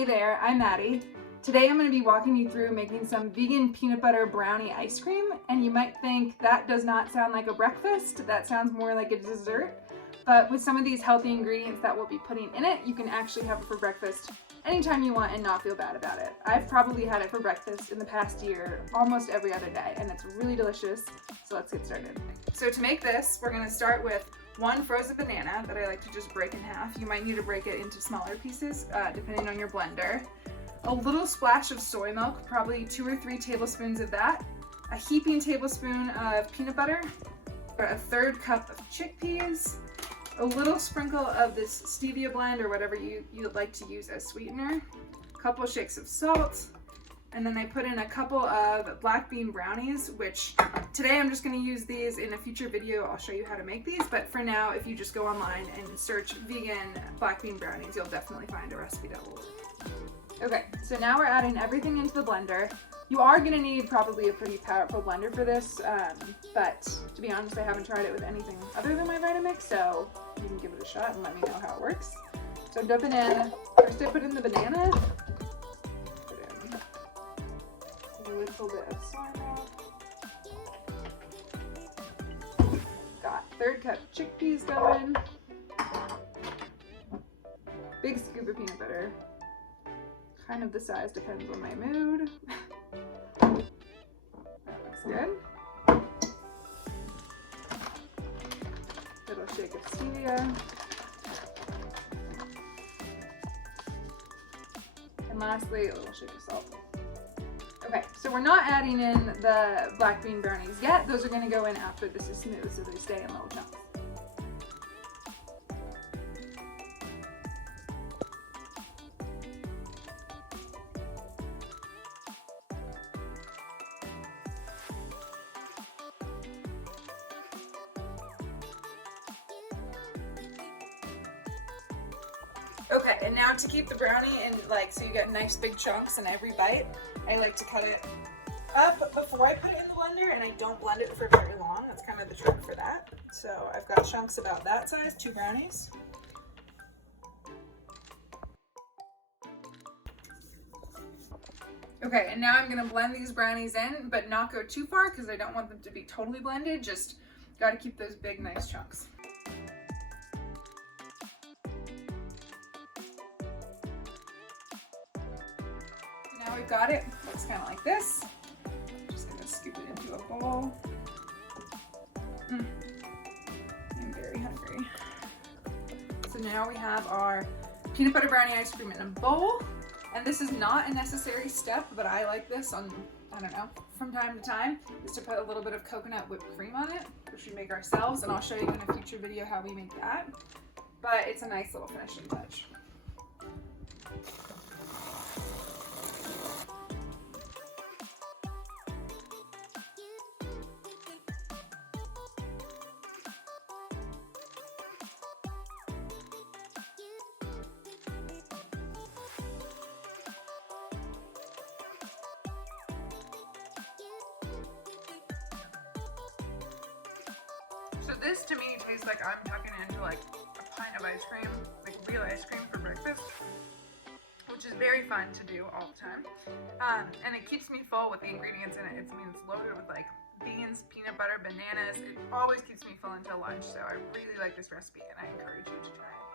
Hey there, I'm Maddie. Today I'm going to be walking you through making some vegan peanut butter brownie ice cream, and you might think that does not sound like a breakfast, that sounds more like a dessert, but with some of these healthy ingredients that we'll be putting in it, you can actually have it for breakfast anytime you want and not feel bad about it. I've probably had it for breakfast in the past year almost every other day, and it's really delicious, so let's get started. So to make this, we're going to start with one frozen banana that I like to just break in half. You might need to break it into smaller pieces depending on your blender. A little splash of soy milk, probably 2 or 3 tablespoons of that. A heaping tablespoon of peanut butter, or a 1/3 cup of chickpeas. A little sprinkle of this stevia blend or whatever you'd like to use as sweetener. A couple shakes of salt. And then I put in a couple of black bean brownies, which today I'm just going to use these. In a future video I'll show you how to make these, but for now if you just go online and search vegan black bean brownies, you'll definitely find a recipe that will work. Okay, so now we're adding everything into the blender. You are going to need probably a pretty powerful blender for this, but to be honest I haven't tried it with anything other than my Vitamix, so you can give it a shot and let me know how it works. So I'm dumping in, first I put in the banana. A little bit of soy milk. Got 1/3 cup chickpeas going. Big scoop of peanut butter. Kind of the size depends on my mood. That looks good. Little shake of stevia. And lastly, a little shake of salt. Okay, so we're not adding in the black bean brownies yet. Those are going to go in after this is smooth, so they stay in little chunks. Okay, and now to keep the brownie in, so you get nice big chunks in every bite, I like to cut it up before I put it in the blender, and I don't blend it for very long. That's kind of the trick for that. So I've got chunks about that size, 2 brownies. Okay, and now I'm gonna blend these brownies in, but not go too far because I don't want them to be totally blended. Just gotta keep those big, nice chunks. Now we've got it. Looks kind of like this. Just gonna scoop it into a bowl. I'm very hungry. So now we have our peanut butter brownie ice cream in a bowl. And this is not a necessary step, but I like this on, I don't know, from time to time, is to put a little bit of coconut whipped cream on it, which we make ourselves, and I'll show you in a future video how we make that. But it's a nice little finishing touch. So this to me tastes like I'm tucking into like a pint of ice cream, like real ice cream for breakfast, which is very fun to do all the time. And it keeps me full with the ingredients in it. It's loaded with like beans, peanut butter, bananas. It always keeps me full until lunch. So I really like this recipe and I encourage you to try it.